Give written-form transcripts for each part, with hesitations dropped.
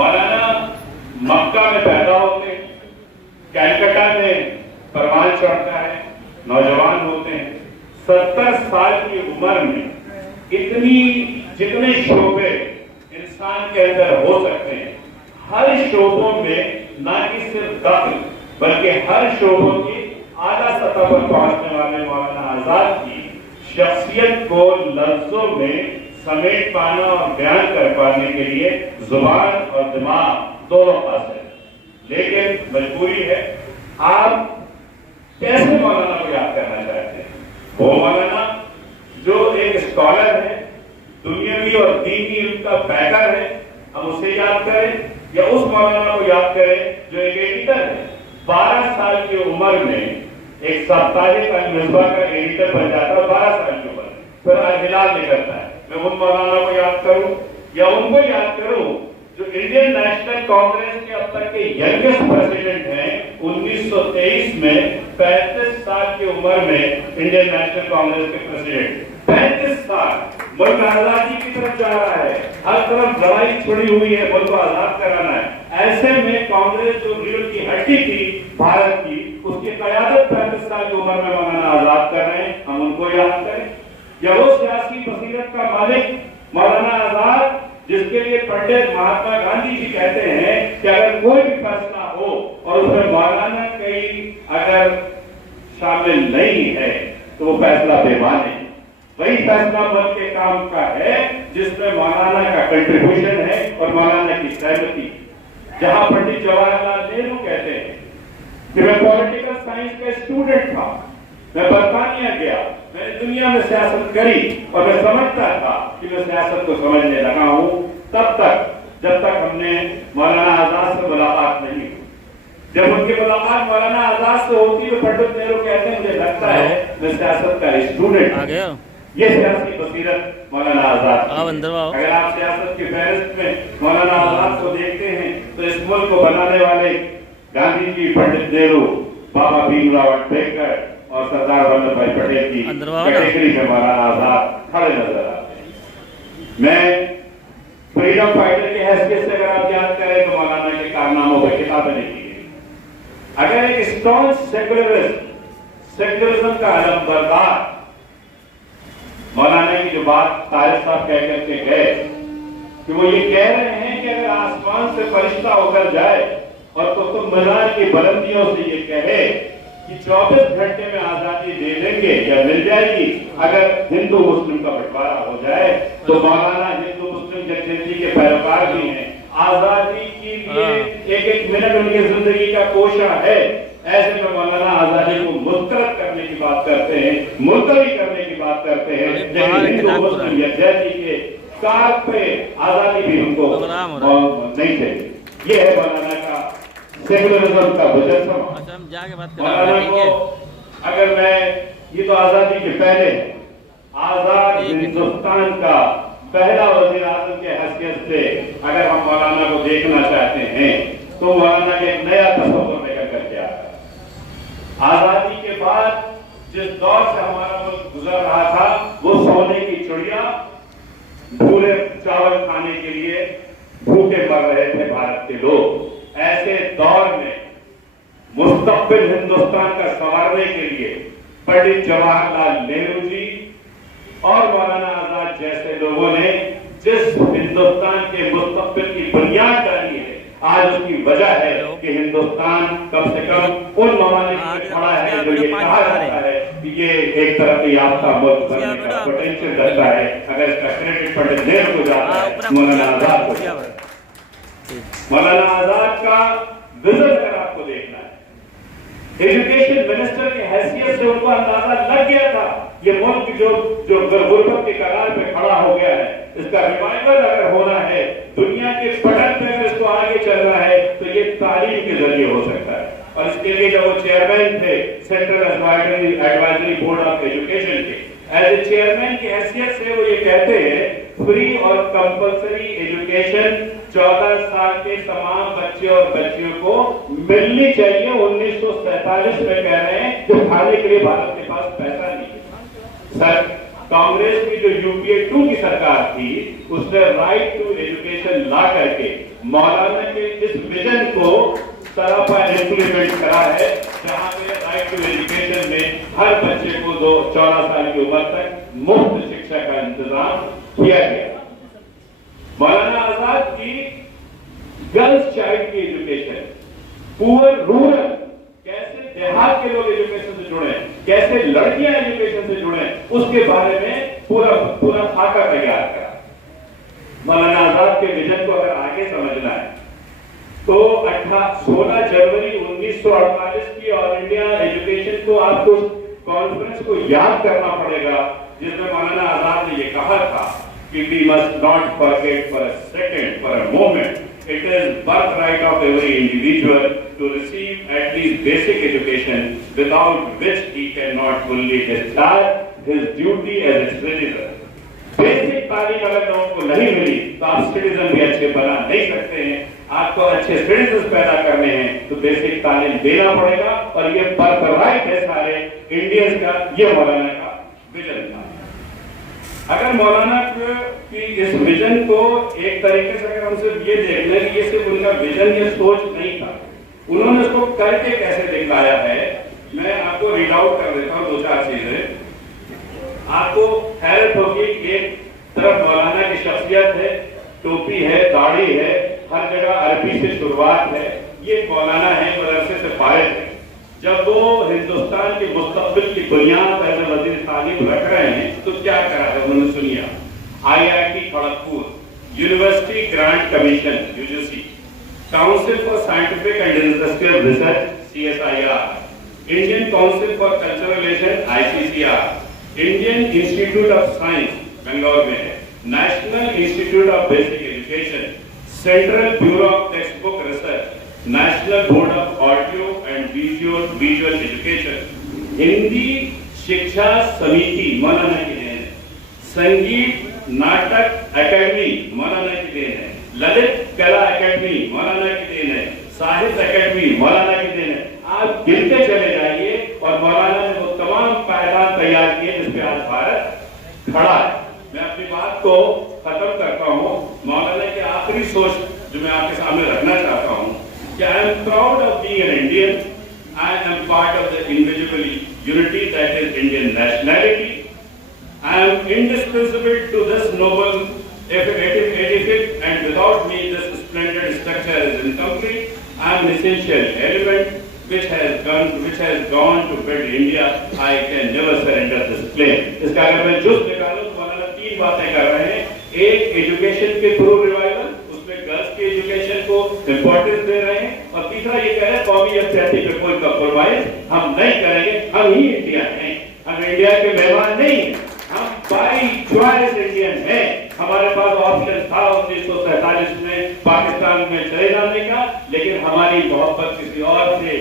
مولانا مکہ میں پیدا ہوتے ہیں، کلکتہ میں پروان چڑھتا ہے، نوجوان ہوتے ہیں، 70 سال کی عمر میں جتنے شعبے انسان کے اندر ہو سکتے ہیں، ہر شعبوں میں نہ کہ صرف دخل بلکہ ہر شعبوں کی اعلیٰ سطح پر پہنچنے والے مولانا آزاد کی شخصیت کو لفظوں میں سمیٹ پانا اور بیان کر پانے کے لیے زبان اور دماغ دونوں پاس ہے، لیکن مجبوری ہے۔ آپ کیسے مولانا کو یاد کرنا چاہتے ہیں؟ وہ مولانا جو ایک اسکالر ہے، دنیاوی اور دینی علم کا بیکر ہے، ہم اسے یاد کریں، یا اس مولانا کو یاد کریں جو ایک ایڈیٹر ہے؟ 12 سال کی عمر میں ایک ساپتاہک المصباح کا ایڈیٹر بن جاتا ہے، 12 سال کی عمر میں پھر الہلال نکلتا ہے۔ میں ان مولانا کو یاد کروں یا ان کو یاد کروں جو انڈین نیشنل کانگریس کے اب تک کے ینگسٹ پریزیڈنٹ ہیں؟ 1923 میں 35 سال کی عمر میں انڈین نیشنل کانگریس کے پریزیڈنٹ، 35 سال ملک آزادی کی طرف جا رہا ہے، ہر طرف لڑائی چھڑی ہوئی ہے، ملک کو آزاد کرانا ہے۔ ایسے میں کانگریس جو ریڑھ کی ہڈی تھی بھارت کی، اس کی قیادت 35 سال کی عمر میں مولانا آزاد کر رہے ہیں، ہم ان کو یاد کریں۔ یا وہ سیاسی بصیرت کا مالک مولانا آزاد جس کے لیے پنڈت مہاتما گاندھی جی کہتے ہیں کہ اگر کوئی بھی فیصلہ ہو اور اس میں مولانا کئی اگر شامل نہیں ہے تو وہ فیصلہ بے معنی ہے۔ وہی فیصلہ ملک کے کام کا ہے جس میں مولانا کا کنٹریبیوشن ہے اور مولانا کی سہمتی۔ جہاں پنڈت جواہر لال نہرو کہتے ہیں کہ میں پولیٹیکل سائنس کا اسٹوڈنٹ تھا، میں برطانیہ گیا، میں نے دنیا میں سیاست کری اور میں سمجھتا تھا کہ میں سیاست کو سمجھنے لگا ہوں تب تک جب تک ہم نے مولانا آزاد سے ملاقات نہیں ہوئی۔ جب ان کی ملاقات مولانا آزاد سے ہوتی ہے، پنڈت نہرو کہتے ہیں مجھے لگتا ہے میں سیاست کا اسٹوڈنٹ ہوں۔ یہ سیاسی بصیرت مولانا آزاد۔ اگر آپ سیاست کی فہرست میں مولانا آزاد کو دیکھتے ہیں تو اس ملک کو بنانے والے گاندھی جی، پنڈت نہرو، بابا بھیم راؤ امبیڈکر اور سردار ولبھ بھائی پٹیل کی کیٹیگری میں مولانا آزاد کھڑے نظر آتے ہیں۔ میں فریڈم فائٹر کی حیثیت سے اگر آپ یاد کریں تو مولانا کے کارناموں پہ کتابیں لکھی گئی۔ اگر ایک اسٹانچ سیکولرزم کا علم بردار مولانا کی جو بات طارق صاحب کہہ کر کے گئے کہ وہ یہ کہہ رہے ہیں کہ اگر آسمان سے فرشتہ اتر جائے اور قطب مینار کی بلندیوں سے یہ کہے کہ 24 گھنٹے میں آزادی دے دیں گے یا مل جائے گی اگر ہندو مسلم کا بٹوارا ہو جائے، تو مولانا ہندو مسلم یکجہتی کے پیروکار بھی ہیں، آزادی کے لیے ایک منٹ ان کی زندگی کا کوشاں ہے۔ ایسے میں مولانا آزادی کو مسترد کرنے کی بات کرتے ہیں، ملتوی کرنے کی بات کرتے ہیں، لیکن ہندو مسلم یکجہتی کے ساتھ پہ آزادی بھی ان کو نہیں تھے۔ یہ ہے مولانا کا سیکولرزم کا مجسمہ۔ مولانا کو اگر میں یہ تو آزادی کے پہلے آزاد ہندوستان کا پہلا وزیر اعظم کے حیثیت سے اگر ہم مولانا کو دیکھنا چاہتے ہیں تو مولانا کے ایک نیا تصور نکل کر کے آتا ہے۔ آزادی کے بعد جس دور سے ہمارا ملک گزر رہا تھا وہ سونے کی چڑیا، بھولے چاول کھانے کے لیے بھوکے مر رہے تھے بھارت کے لوگ۔ ایسے دور میں مستقبل ہندوستان کا سنوارنے کے لیے پنڈت جواہر لال نہرو جی اور مولانا آزاد جیسے لوگوں نے جس ہندوستان کے مستقبل کی بنیاد ڈالی ہے، آج اس کی وجہ ہے کہ ہندوستان کم سے کم ان ممالک میں کھڑا ہے جو یہ کہا جاتا ہے کہ یہ ایک طرف یافتہ ملک بننے کا پوٹینشیل رکھتا ہے۔ اگر اس کا کریڈٹ پنڈت نہرو کو جاتا ہے، مولانا آزاد کو جاتا ہے۔ مولانا آزاد کا وزن اگر آپ کو دیکھنا ہے، ایجوکیشن منسٹر کی حیثیت سے ان کو اندازہ لگ گیا تھا یہ ملک جو غربت کے کگار پہ کھڑا ہو گیا ہے، اس کا ریوائول اگر ہونا ہے، دنیا کے پٹل پہ اگر اس کو آگے چلنا ہے تو یہ تعلیم کے ذریعے ہو سکتا ہے۔ اور اس کے لیے جب وہ چیئرمین تھے central advisory board of education کے، ایز اے چیئرمین کی حیثیت سے وہ یہ کہتے ہیں فری اور کمپلسری ایجوکیشن 14 سال کے تمام بچے اور بچیوں کو ملنی چاہیے۔ 1947 میں کہہ رہے ہیں کہ کھانے کے لیے بھارت کے پاس پیسہ نہیں ہے۔ سر कांग्रेस की जो यूपीए 2 की सरकार थी उसने राइट टू एजुकेशन ला करके मौलाना के इस विजन को सरापा इम्प्लीमेंट करा है, जहां पे राइट टू एजुकेशन में हर बच्चे को 14 साल की उम्र तक मुफ्त शिक्षा का इंतजाम किया गया। मौलाना आजाद की गर्ल्स चाइल्ड की एजुकेशन, पुअर रूरल, कैसे देहात के लोग एजुकेशन से जुड़े, कैसे लड़कियां एजुकेशन से जुड़े, उसके बारे में पूरा खाका तैयार करा। मौलाना आजाद के विजन को अगर आगे समझना है तो 16 जनवरी 1948 की ऑल इंडिया एजुकेशन को आपको कॉन्फ्रेंस को याद करना पड़ेगा, जिसमें मौलाना आजाद ने ये कहा था कि we must not forget for a second, for a moment, it is birthright of every individual to receive at least basic education, without which he cannot fully discharge his duty as a citizen. Basic तालीम अगर लोगों को नहीं मिली तो आप citizen भी अच्छे बना नहीं सकते हैं। आपको अच्छे सिटीजन पैदा करने हैं तो बेसिक तालीम देना पड़ेगा, और ये बर्थराइट है सारे इंडियंस का, ये मौलाना का विजन था। अगर मौलाना की इस विजन को एक तरीके से अगर हम सिर्फ ये देख लें कि ये सिर्फ उनका विजन या सोच नहीं था, उन्होंने इसको करके कैसे दिखलाया है, मैं आपको रीड आउट कर देता हूँ 2-4 चीजें। आपको हैरत होगी, एक तरफ मौलाना की शख्सियत है, टोपी है, दाढ़ी है, हर जगह अरबी से शुरुआत है। ये मौलाना है, मदरसे से फारिग है। जब वो हिंदुस्तान के मुस्तकबिल की बुनियाद एज वजीर तालीम रख रहे हैं तो क्या करा है उन्होंने, सुनिए। IIT Kharagpur, university grant commission UGC, council for scientific and industrial research CSIR, Indian council for cultural relation ICCR, Indian institute of science Bangalore में है, national institute of basic education, central bureau of text book research, national board of audio and visual education, Hindi शिक्षा समिति मौलाना की then है, संगीत नाटक academy मौलाना की then है, ललित कला एकेडमी मौलाना की देन है, साहित्य एकेडमी मौलाना की देन है। आप गिनते चले जाइए और मौलाना ने वो तमाम पायदान तैयार किए जिसपे आज भारत खड़ा है। मैं अपनी बात को खत्म करता हूँ। मौलाना की आखिरी सोच जो मैं आपके सामने रखना चाहता हूँ कि I am proud of being an Indian. I am part of the invisible unity that is Indian nationality. I am indispensable to this noble edifice, and without me this splendid structure is incomplete. I am an essential element which has gone to build India. I can never surrender this claim. इसका अगर मैं जुज़ निकालूं तो मौलाना 3 बातें कर रहे हैं। एक, एजुकेशन के थ्रू रिवाइवल, उसमें गर्ल्स की एजुकेशन को इंपॉर्टेंस दे रहे हैं, और तीसरा ये कह रहे हैं कौमी यकजहती पे कोई कॉम्प्रोमाइज हम नहीं करेंगे, हम ही इंडिया हैं, हम इंडिया के मेहमान नहीं हैं, हम बाई चॉइस इंडियन हैं। हमारे पास ऑप्शन था 1947 में पाकिस्तान में चले जाने का, लेकिन हमारी मोहब्बत किसी और से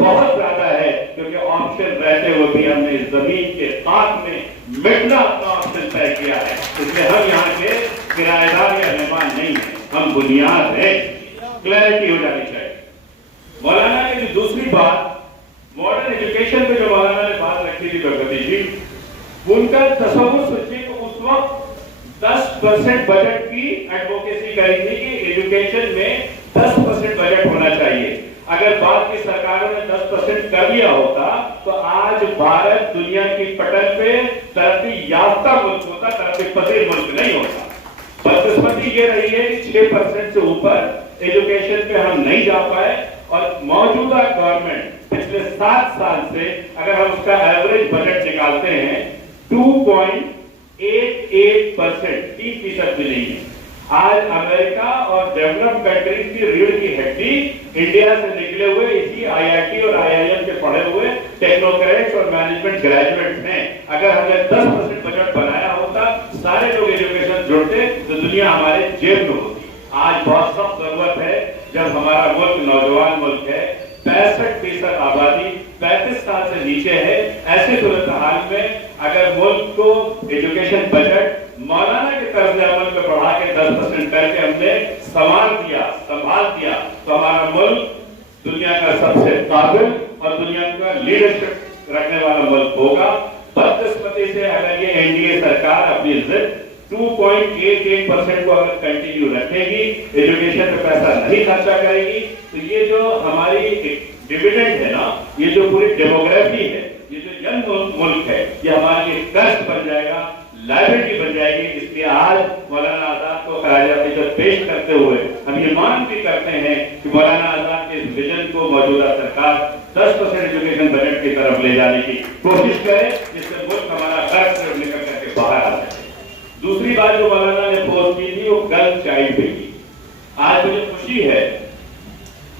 बहुत ज्यादा है, क्योंकि ऑप्शन रहते हुए भी हमने इस जमीन के साथ में मिटना अपना ऑप्शन तय किया है। इसलिए हम यहाँ के किराएदार या मेहमान नहीं है, हम बुनियाद है। क्लैरिटी हो जानी चाहिए। मौलाना की दूसरी बात, मॉडर्न एजुकेशन पे जो मौलाना ने बात रखी थी प्रगति जी, उनका तस्वुर सोचिए तो उस वक्त 10% बजट की एडवोकेसी करी थी कि एजुकेशन में 10% बजट होना चाहिए। अगर बाद की सरकारों ने 10% कर लिया होता तो आज भारत दुनिया की पटल पे तरक्की याफ्ता मुल्क होता, तरक्की पजीर मुल्क नहीं होता। बदकिस्मती ये रही है कि 6% से ऊपर एजुकेशन पे हम नहीं जा पाए, और मौजूदा गवर्नमेंट पिछले 7 साल से अगर हम उसका एवरेज बजट निकालते हैं 2.88%, 3% भी नहीं है। आज अमेरिका और डेवलप्ड कंट्रीज की रीढ़ की हड्डी इंडिया से निकले हुए इसी IIT और IIM के पढ़े हुए टेक्नोक्रेट्स और मैनेजमेंट ग्रेजुएट्स हैं। अगर हमने 10% बजट बनाया होता, सारे लोग एजुकेशन जुड़ते तो दुनिया हमारे जेब में होती। आज बहुत सख्त जरूरत है, जब हमारा मुल्क नौजवान मुल्क है, 65% आबादी 35 साल से नीचे है, ऐसे सूरत हाल में अगर मुल्क को एजुकेशन बजट मौलाना के तर्ज अमल में बढ़ा के 10% करके हमने संभाल दिया तो हमारा मुल्क दुनिया का सबसे काबिल और दुनिया का लीडरशिप रखने वाला मुल्क होगा। बदकिस्मती एनडीए से अलग है, एनडीए सरकार अपनी जिद 2.88% को अगर कंटिन्यू रखेगी, एजुकेशन पे पैसा नहीं खर्चा करेगी, तो ये जो हमारी डिविडेंड है ना, ये जो पूरी डेमोग्राफी है, ये जो यंग मुल्क है, ये हमारे लिए कर्ज बन जाएगा, लायबिलिटी बन जाएगी। इसलिए आज मौलाना आजाद को खराज अकीदत पेश करते हुए हम ये मांग भी करते हैं कि मौलाना आजाद के इस विजन को मौजूदा सरकार 10% एजुकेशन बजट की तरफ ले जाने की कोशिश करे, जिससे मुल्क हमारा कर्ज से निकल करके बाहर आ सके। दूसरी बात जो मौलाना ने पोस्ट की थी वो गर्ल चाइल्ड पे की। आज मुझे खुशी है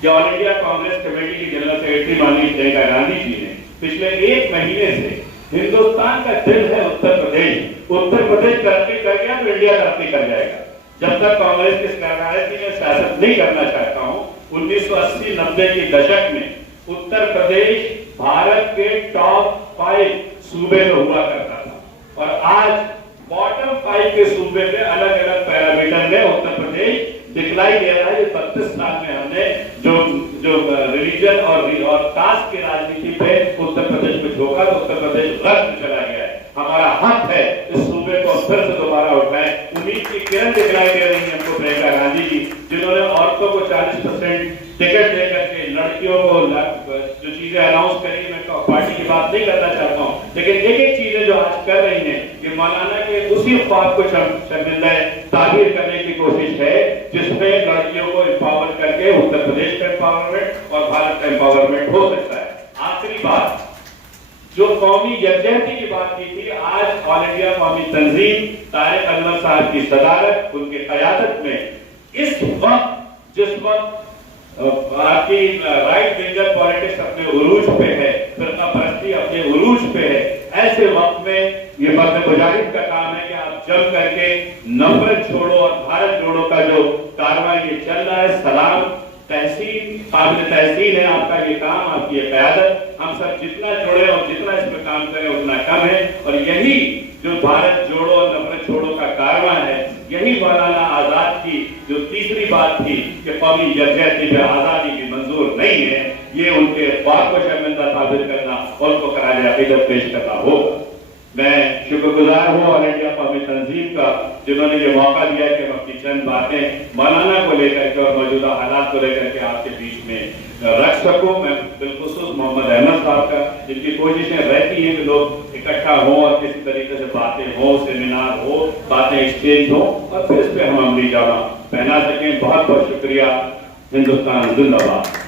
कि ऑल इंडिया कांग्रेस कमेटी की जनरल सेक्रेटरी माननीय प्रियंका गांधी जी ने पिछले 1 महीने से हिंदुस्तान का दिल है उत्तर प्रदेश तरक्की कर गया तो इंडिया तरक्की कर जाएगा। जब तक कांग्रेस की सरकार में सियासत नहीं करना चाहता हूं, 1980-90 के दशक में उत्तर प्रदेश भारत के टॉप 5 सूबे में हुआ करता था और आज बॉटम 5 के सूबे में अलग अलग पैरामीटर में उत्तर प्रदेश दिखलाई दे रहा है। 32 साल में हमने जो रिलीजन और कास्ट की राजनीति पे उत्तर प्रदेश में झोंका तो उत्तर प्रदेश गर्द चला गया है। हमारा हक है इस सूबे को फिर से दोबारा उठाएं। उम्मीद की किरण दिखलाई दे रही है हमको प्रियंका गांधी जी, जिन्होंने औरतों को 40% टिकट देकर के लड़कियों को जो चीजें अनाउंस करी, मैं पार्टी की बात नहीं करना चाहता हूँ, लेकिन एक चीजें जो आज कर रही हैं कि मौलाना के उसी ख्वाब को शर्मिंदा ताबीर करने की कोशिश है जिसमें लड़कियों को एम्पावर करके उत्तर प्रदेश का एम्पावरमेंट और भारत का एम्पावरमेंट हो सकता है। आखिरी बात, जो कौमी यकजहती की बात की थी, आज ऑल इंडिया कौमी तंजीम तारिक अनवर साहब की सदारत, उनकी क़यादत में इस वक्त जिस वक्त आपकी राइट विंगर पॉलिटिक्स अपने उरूज पे है, फिरका परस्ती अपने उरूज पे है, ऐसे वक्त में ये मर्द मुजाहिद का काम है कि आप जम करके नफरत छोड़ो और भारत जोड़ो का जो कारवां ये चल रहा है, सलाम तहसीन काबिल तहसीन है आपका ये काम, आपकी ये क़यादत। हम सब जितना जोड़े और जितना इस पर काम करें उतना कम है और यही जो भारत जोड़ो और नफरत छोड़ो का कारवां है, यही मौलाना आजाद की जो तीसरी बात थी कि कौमी यकजहती पे आजादी भी मंजूर नहीं है, ये उनके ख्वाब को शर्मिंदा साबित करना और उनको खराज अकीदत पेश करना होगा। मैं शुक्रगुजार हूँ ऑल इंडिया कौमी तंजीम का, जिन्होंने ये मौका दिया कि हम अपनी चंद बातें मौलाना को लेकर के और मौजूदा हालात को लेकर के आपके बीच में रख सकूं। मैं बिलखुसूस मोहम्मद अहमद साहब का, जिनकी कोशिशें रहती हैं कि लोग इकट्ठा हों और किसी तरीके से बातें हो, सेमिनार हो, बातें एक्सचेंज हो और फिर इस पर हम अमली जामा पहना सकें। बहुत बहुत शुक्रिया। हिंदुस्तान जिंदाबाद।